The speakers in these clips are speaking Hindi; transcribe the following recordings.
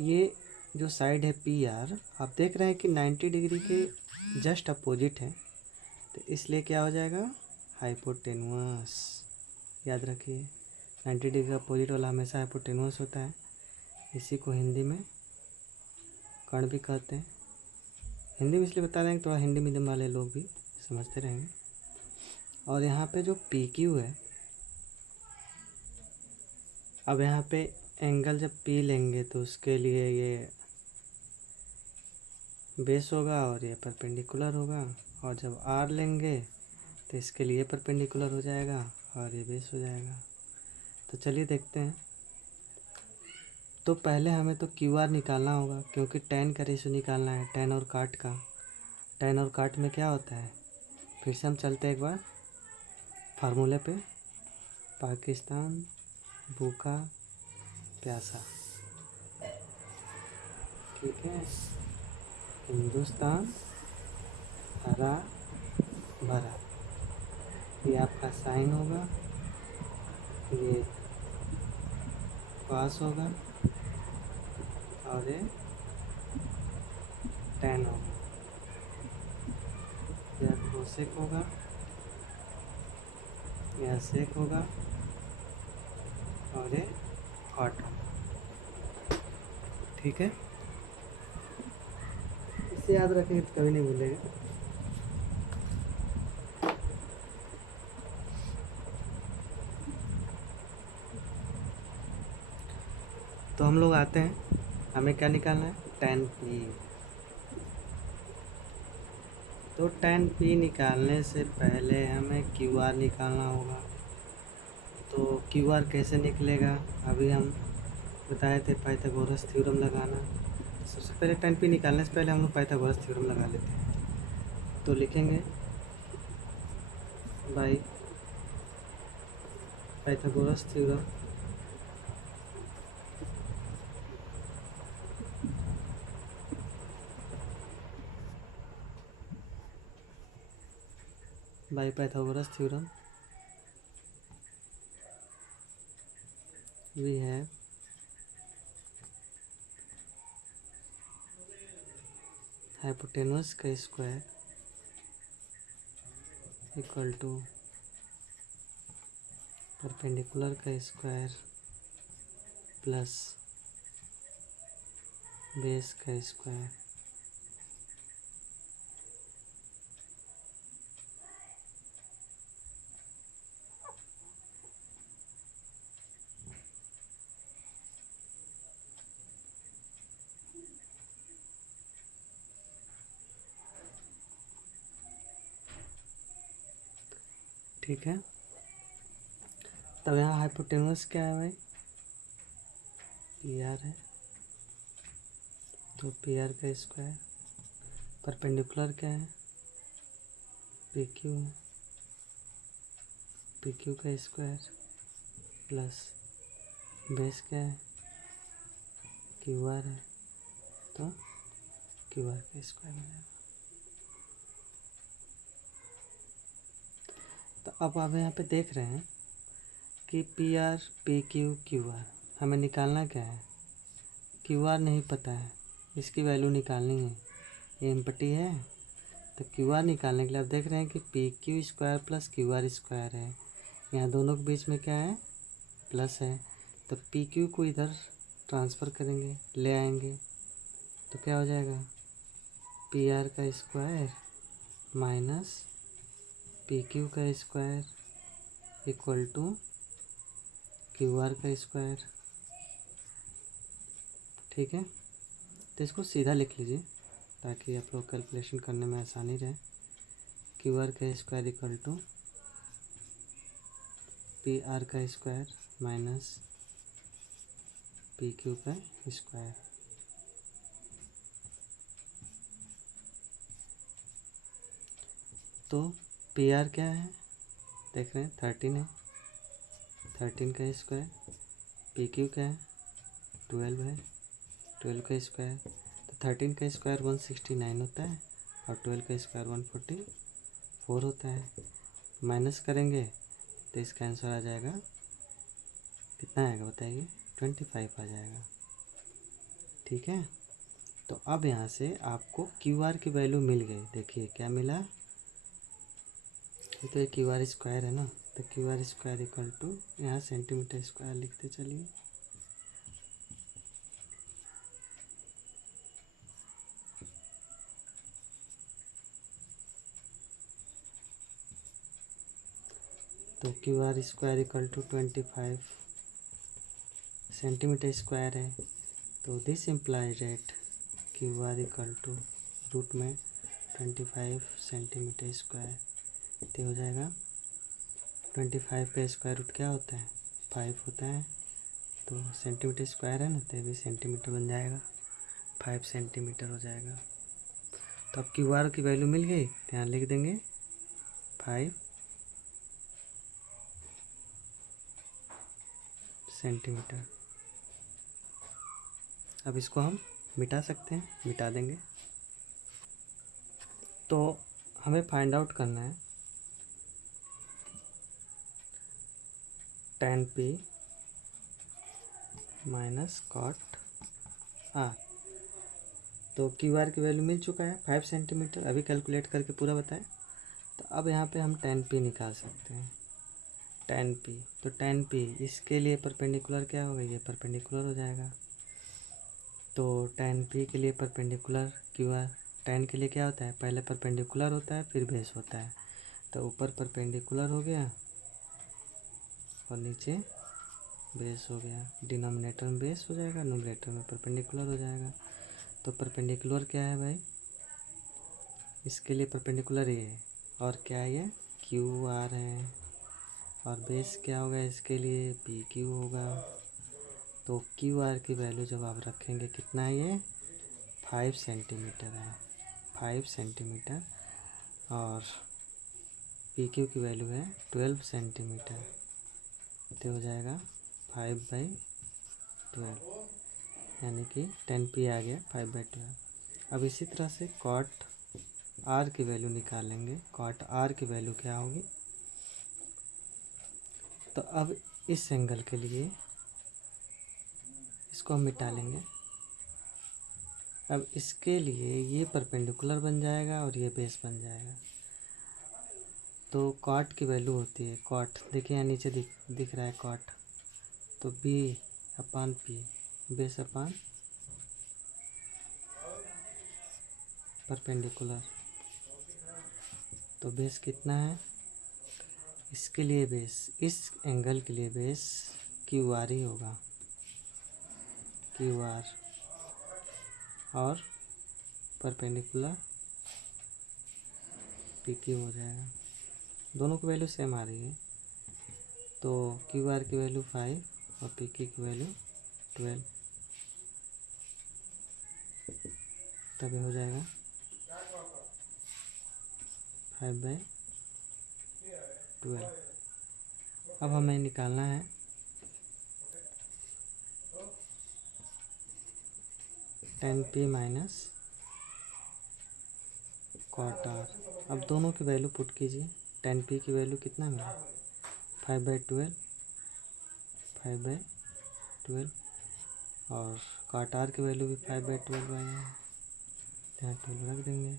ये जो साइड है पी आर, आप देख रहे हैं कि 90 डिग्री के जस्ट अपोजिट है, तो इसलिए क्या हो जाएगा, हाइपोटेनुअस। याद रखिए 90 डिग्री का अपोजिट वाला हमेशा हाइपोटेनुअस होता है। इसी को हिंदी में कर्ण भी कहते हैं। हिंदी में इसलिए बता रहे हैं कि थोड़ा हिंदी मीडियम वाले लोग भी समझते रहेंगे। और यहाँ पे जो पी क्यू है, अब यहाँ पे एंगल जब पी लेंगे तो उसके लिए ये बेस होगा और ये परपेंडिकुलर होगा, और जब आर लेंगे तो इसके लिए परपेंडिकुलर हो जाएगा और ये बेस हो जाएगा। तो चलिए देखते हैं। तो पहले हमें तो क्यू आर निकालना होगा, क्योंकि tan का रेशो निकालना है, tan और काट का। tan और काट में क्या होता है, फिर से हम चलते हैं एक बार फार्मूले पे। पाकिस्तान भूखा प्यासा, ठीक है। हिंदुस्तान हरा भरा, ये आपका साइन होगा, ये पास होगा और ये tan होगा, यह कोसेक होगा, यह सेक होगा और ये कॉट होगा, ठीक है। इसे याद रखेंगे तो कभी नहीं भूलेगा। तो हम लोग आते हैं, हमें क्या निकालना है, tan p। तो tan p निकालने से पहले हमें क्यू आर निकालना होगा। तो क्यू आर कैसे निकलेगा, अभी हम बताए थे पाइथागोरस थ्योरम लगाना। सबसे पहले tan p निकालने से पहले हम लोग पाइथागोरस थ्योरम लगा लेते हैं। तो लिखेंगे by Pythagoras theorem by Pythagoras theorem we have hypotenuse का स्क्वायर इक्वल टू परपेंडिकुलर का स्क्वायर प्लस बेस का स्क्वायर। ठीक है, तब यहाँ हाइपोटेनुस क्या है भाई, पी आर है, तो पी आर का स्क्वायर, परपेंडिकुलर क्या है, पी क्यू है, पी क्यू का स्क्वायर प्लस बेस क्या है, क्यू आर है, तो क्यू आर का स्क्वायर हो जाएगा। तो अब आप यहाँ पे देख रहे हैं कि P R P Q Q R हमें निकालना क्या है, क्यू आर नहीं पता है, इसकी वैल्यू निकालनी है, ये एम्प्टी है। तो क्यू आर निकालने के लिए आप देख रहे हैं कि P Q square plus Q R square है, यहाँ दोनों के बीच में क्या है, प्लस है। तो पी क्यू को इधर ट्रांसफ़र करेंगे, ले आएंगे, तो क्या हो जाएगा, पी आर का स्क्वायर माइनस पी क्यू का square equal to Q R का स्क्वायर, ठीक है। तो इसको सीधा लिख लीजिए ताकि आप लोग कैलकुलेशन करने में आसानी रहे। क्यू आर का square equal to P R का स्क्वायर माइनस पी क्यू का स्क्वायर। तो पी आर क्या है, देख रहे हैं 13 है, 13 का स्क्वायर, पी क्यू क्या है 12 है, 12 का स्क्वायर, तो 13 का स्क्वायर 169 होता है और 12 का स्क्वायर 144 होता है। माइनस करेंगे तो इसका आंसर आ जाएगा, कितना आएगा बताइए, 25 आ जाएगा। ठीक है। तो अब यहाँ से आपको क्यू आर की वैल्यू मिल गई। देखिए क्या मिला, ये तो एक क्यू आर स्क्वायर है ना, तो Q R square equal to, यहाँ सेंटीमीटर स्क्वायर लिखते चलिए। तो Q R square equal to 25 centimetre square है। तो this implies that Q R equal to root में 25 सेंटीमीटर स्क्वायर। तो हो जाएगा 25 का स्क्वायर रूट क्या होता है, 5 होता है। तो सेंटीमीटर स्क्वायर है ना, तो भी सेंटीमीटर बन जाएगा, 5 सेंटीमीटर हो जाएगा। तो अब क्यू आर की वैल्यू मिल गई, तो यहाँ लिख देंगे 5 सेंटीमीटर। अब इसको हम मिटा सकते हैं, मिटा देंगे। तो हमें फाइंड आउट करना है tan p minus cot R. तो क्यू आर की वैल्यू मिल चुका है 5 सेंटीमीटर, अभी कैलकुलेट करके पूरा बताएं। तो अब यहाँ पे हम tan p निकाल सकते हैं, tan p। तो tan p इसके लिए परपेंडिकुलर क्या होगा, ये परपेंडिकुलर हो जाएगा। तो tan p के लिए परपेंडिकुलर क्यू आर, tan के लिए क्या होता है, पहले परपेंडिकुलर होता है फिर बेस होता है। तो ऊपर परपेंडिकुलर हो गया और नीचे बेस हो गया, डिनोमिनेटर में बेस हो जाएगा, न्यूमरेटर में परपेंडिकुलर हो जाएगा। तो परपेंडिकुलर क्या है भाई, इसके लिए परपेंडिकुलर ये है, और क्या है ये क्यू आर है, और बेस क्या होगा इसके लिए पी क्यू होगा। तो क्यू आर की वैल्यू जब आप रखेंगे कितना है, ये 5 सेंटीमीटर है, 5 सेंटीमीटर। और पी क्यू की वैल्यू है 12 सेंटीमीटर। तो हो जाएगा 5/12, यानी कि tan p आ गया 5/12। अब इसी तरह से cot r की वैल्यू निकालेंगे। cot r की वैल्यू क्या होगी, तो अब इस एंगल के लिए इसको हम मिटा लेंगे। अब इसके लिए ये परपेंडिकुलर बन जाएगा और ये बेस बन जाएगा। तो cot की वैल्यू होती है, cot देखिए यहाँ नीचे दिख रहा है cot, तो b/p, बेस अपान परपेंडिकुलर। तो बेस कितना है, इसके लिए बेस, इस एंगल के लिए बेस क्यू आर ही होगा, क्यू आर, और परपेंडिकुलर पी क्यू हो जाएगा। दोनों की वैल्यू सेम आ रही है। तो क्यू आर की वैल्यू 5 और पी क्यू की वैल्यू 12, तभी हो जाएगा 5/12। अब हमें निकालना है tan p माइनस cot r। अब दोनों की वैल्यू पुट कीजिए। tan p की वैल्यू कितना मिला, 5/12, 5/12, और cot r की वैल्यू भी 5/12 आई है, यहाँ 12 रख देंगे।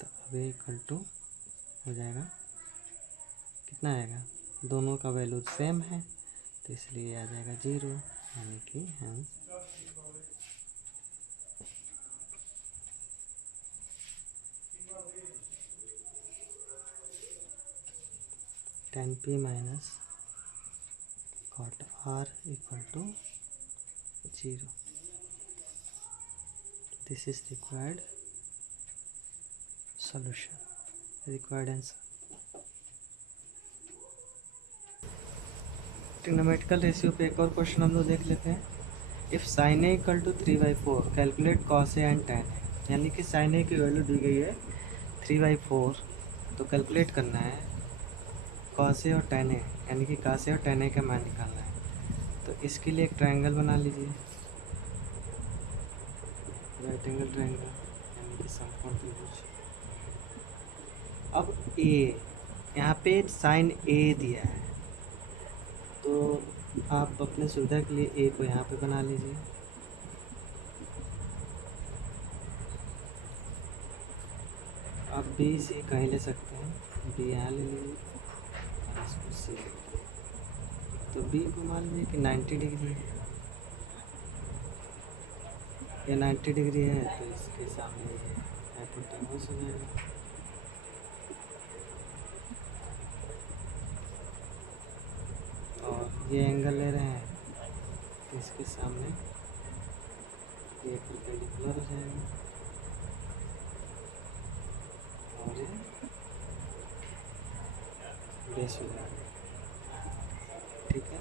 तो अब ये इक्वल टू हो जाएगा, कितना आएगा, दोनों का वैल्यू सेम है तो इसलिए आ जाएगा 0, यानी कि हम tan p माइनस cot r equal to 0। This is required solution, required answer। Trigonometrical ratio पे एक और क्वेश्चन हम लोग देख लेते हैं। If sin a equal to 3/4 calculate cos a and tan a, यानी कि sin a की वैल्यू दी गई है 3/4, तो कैलकुलेट करना है cos a और tan a, यानी कि cos a और tan a का मान निकालना है। तो इसके लिए एक ट्रायंगल बना लीजिए, राइट एंगल ट्रायंगल, यानी कि समकोण त्रिभुज। अब a, यहाँ पे sin a दिया है, तो आप अपने सुविधा के लिए a को यहाँ पे बना लीजिए, आप बी सी कहीं ले सकते हैं, बी यहाँ ले लीजिए और इसको सी। तो बी को मान लीजिए कि 90 डिग्री है, ये 90 डिग्री है, तो इसके सामने ये हाइपोटेन्यूस हो जाएगा। और ये एंगल ले रहे हैं तो इसके सामने ये परपेंडिकुलर हो जाएगा और ये बेस हो जाएगा। ठीक है,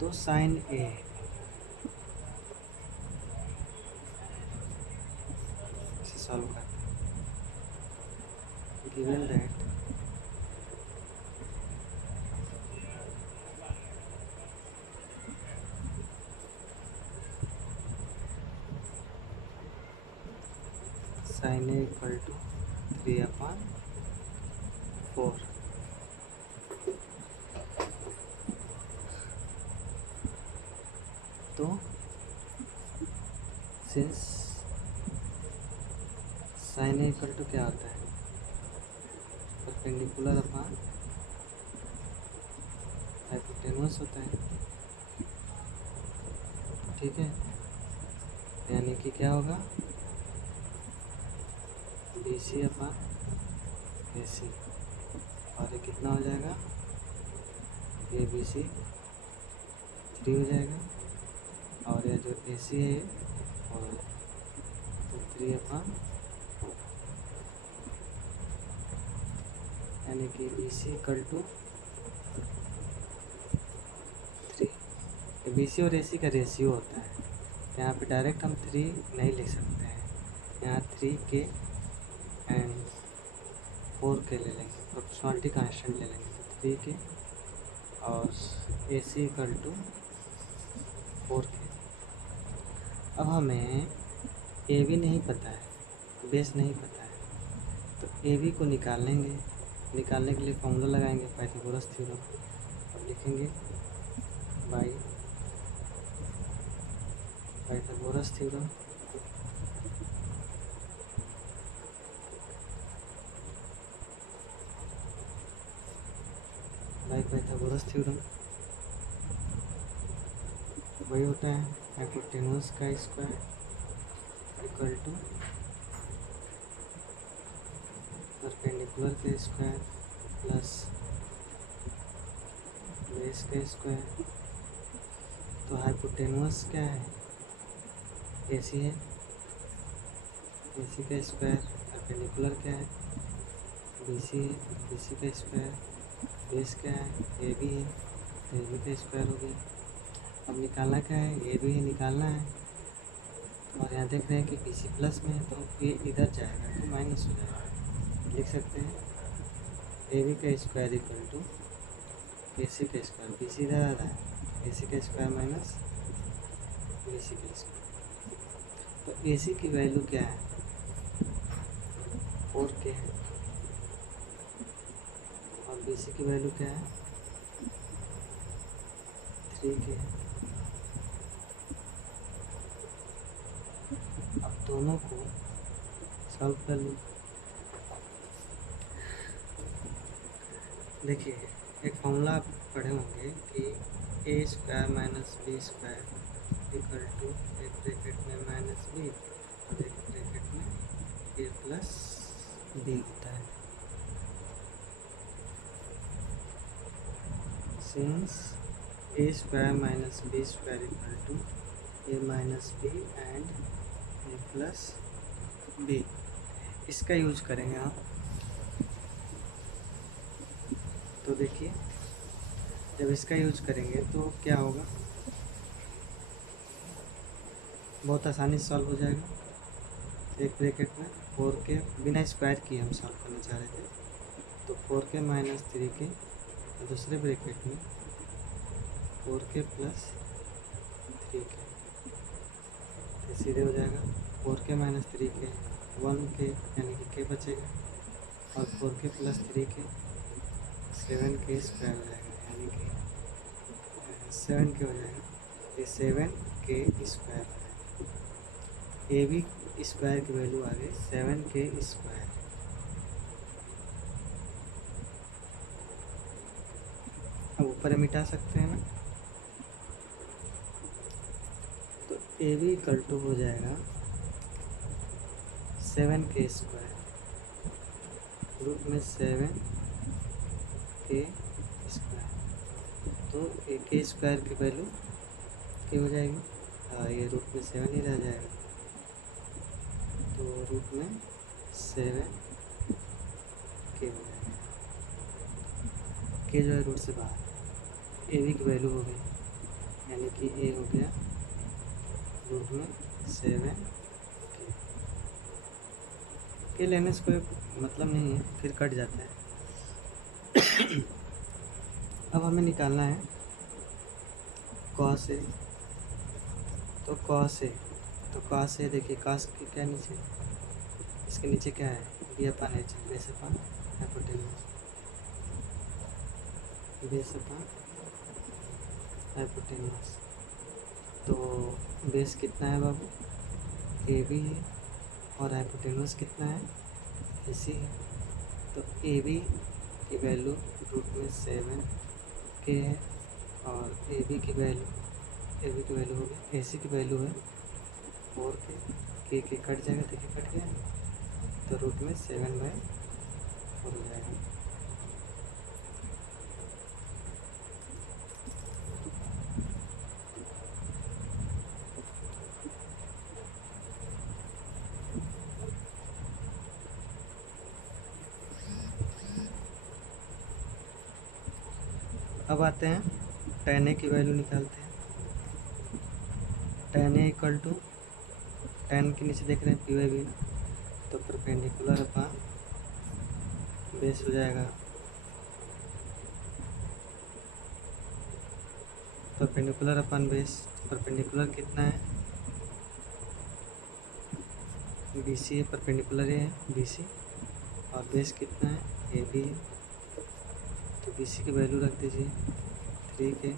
तो साइन ए इसे सॉल्व करते हैं। Given that sine A equal to 3/4। तो since sine A equal to क्या होता है, परपेंडिकुलर अपॉन हाइपोटेन्यूस होता है। ठीक है, यानी कि क्या होगा, बी सी अपॉन ए सी, और ये कितना हो जाएगा, ए बी सी 3 हो जाएगा, और ये जो ए सी है और तो 3/4, यानी कि B C equal to 3। B C और ए सी का रेशियो होता है, तो यहाँ पे डायरेक्ट हम 3 नहीं लिख सकते हैं, यहाँ 3K एंड 4K ले लेंगे, प्रोपोर्शनलिटी कांस्टेंट ले लेंगे, तो 3K और A C equal to 4K। अब हमें ए बी नहीं पता है, बेस नहीं पता है, तो ए बी को निकालने के लिए फॉर्मूला लगाएंगे पाइथागोरस थ्योरम। अब लिखेंगे बाई पाइथागोरस थ्योरम वही होता है हाइपोटेन्यूस का स्क्वायर इक्वल टू परपेंडिकुलर का स्क्वायर प्लस बेस का स्क्वायर। तो हाइपोटेन्यूस क्या है, ए सी है, ए सी का स्क्वायर, परपेंडिकुलर क्या है, बी सी है, बी सी का स्क्वायर, बेस क्या है, ए बी है, तो ए बी का स्क्वायर हो गया। अब निकालना क्या है, ए बी निकालना है, और यहाँ देख रहे हैं कि बी सी प्लस में है, तो ये इधर जाएगा तो माइनस हो जाएगा। लिख सकते हैं ए बी का स्क्वायर इक्वल टू ए सी का स्क्वायर, बी सी इधर आ रहा है, ए सी का स्क्वायर माइनस बी सी का स्क्वायर। तो ए सी की वैल्यू क्या है, 4K है, और बी सी की वैल्यू क्या है, 3K है। अब दोनों को सॉल्व कर लो। देखिए, एक फॉर्मूला आप पढ़े होंगे कि A square minus B square equal to एक ब्रैकेट में माइनस बी और एक ब्रैकेट में ए प्लस बी होता है। Since A square minus B square equal to A minus B and A plus B, इसका यूज करेंगे हम। तो देखिए, जब इसका यूज करेंगे तो क्या होगा, बहुत आसानी से सॉल्व हो जाएगा। एक ब्रैकेट में 4K बिना स्क्वायर किए हम सॉल्व करना चाह रहे थे, तो 4K माइनस 3K, दूसरे ब्रैकेट में 4K प्लस 3K, तो सीधे हो जाएगा 4K माइनस 3K 1K, यानी कि K बचेगा, और 4K plus 3K 7K square हो जाएगा, यानी कि 7K हो जाएगा, ये 7K स्क्वायर हो जाएगा। ए बी स्क्वायर की वैल्यू आ गई 7K स्क्वायर, अब ऊपर मिटा सकते हैं ना, तो ए बी इक्वल टू हो जाएगा 7k² रूट में 7k²। तो k² की वैल्यू क्या हो जाएगी? ये रूट में 7 ही रह जाएगा, तो रूट में 7k हो जाएगा। के जो है रूट से बाहर, ए बी की वैल्यू हो गई, यानी कि ए हो गया रूट में 7k। के लेने से कोई मतलब नहीं है, फिर कट जाता है। अब हमें निकालना है कॉस ए। तो कॉस ए, देखिए कॉस के क्या नीचे, इसके नीचे क्या है? बी अपन एच, बेस अपन हाइपोटेन्यूस, बेस अपन हाइपोटेन्यूस। तो बेस कितना है बाबू? ए बी है, और हाइपोटेन्यूस कितना है? ए सी है। तो ए बी की वैल्यू रूट में 7k है, और ए बी की वैल्यू हो गई, ए सी की वैल्यू है 4k। के कट जाएगा, देखिए कट गया, तो रूट में 7/4 हो जाएगा। अब आते हैं tan a की वैल्यू निकालते हैं। tan a equal to, tan के नीचे देख रहे हैं p/b, तो परपेंडिकुलर अपॉन बेस हो जाएगा। परपेंडिकुलर अपॉन बेस, परपेंडिकुलर कितना है? BC है, परपेंडिकुलर है BC, और बेस कितना है? AB है। तो BC की वैल्यू रख दीजिए 3k,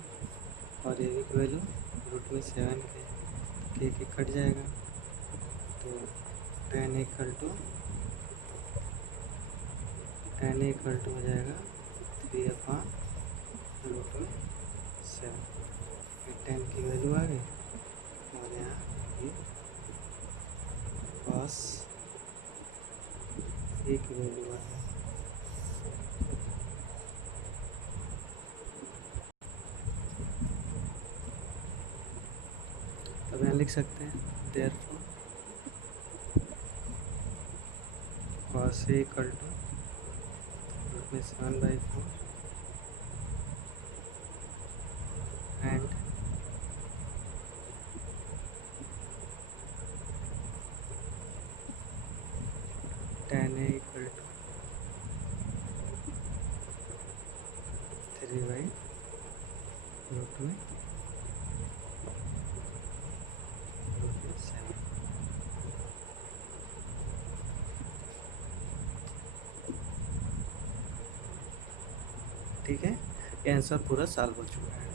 और AB की वैल्यू रूट में 7k। के कट जाएगा, तो tan a इक्वल टू हो जाएगा 3/√7। tan की वैल्यू आ गई, और यहाँ ये cos a की वैल्यू आ गई। अब यहाँ लिख सकते हैं therefore cos a equal to root में 7/4 and tan a equal to 3/√7। ठीक है, ये आंसर पूरा सॉल्व हो चुका है,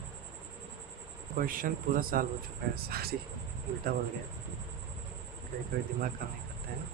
क्वेश्चन पूरा सॉल्व हो चुका है। सॉरी, उल्टा बोल गया, कभी कभी दिमाग काम नहीं करता है ना।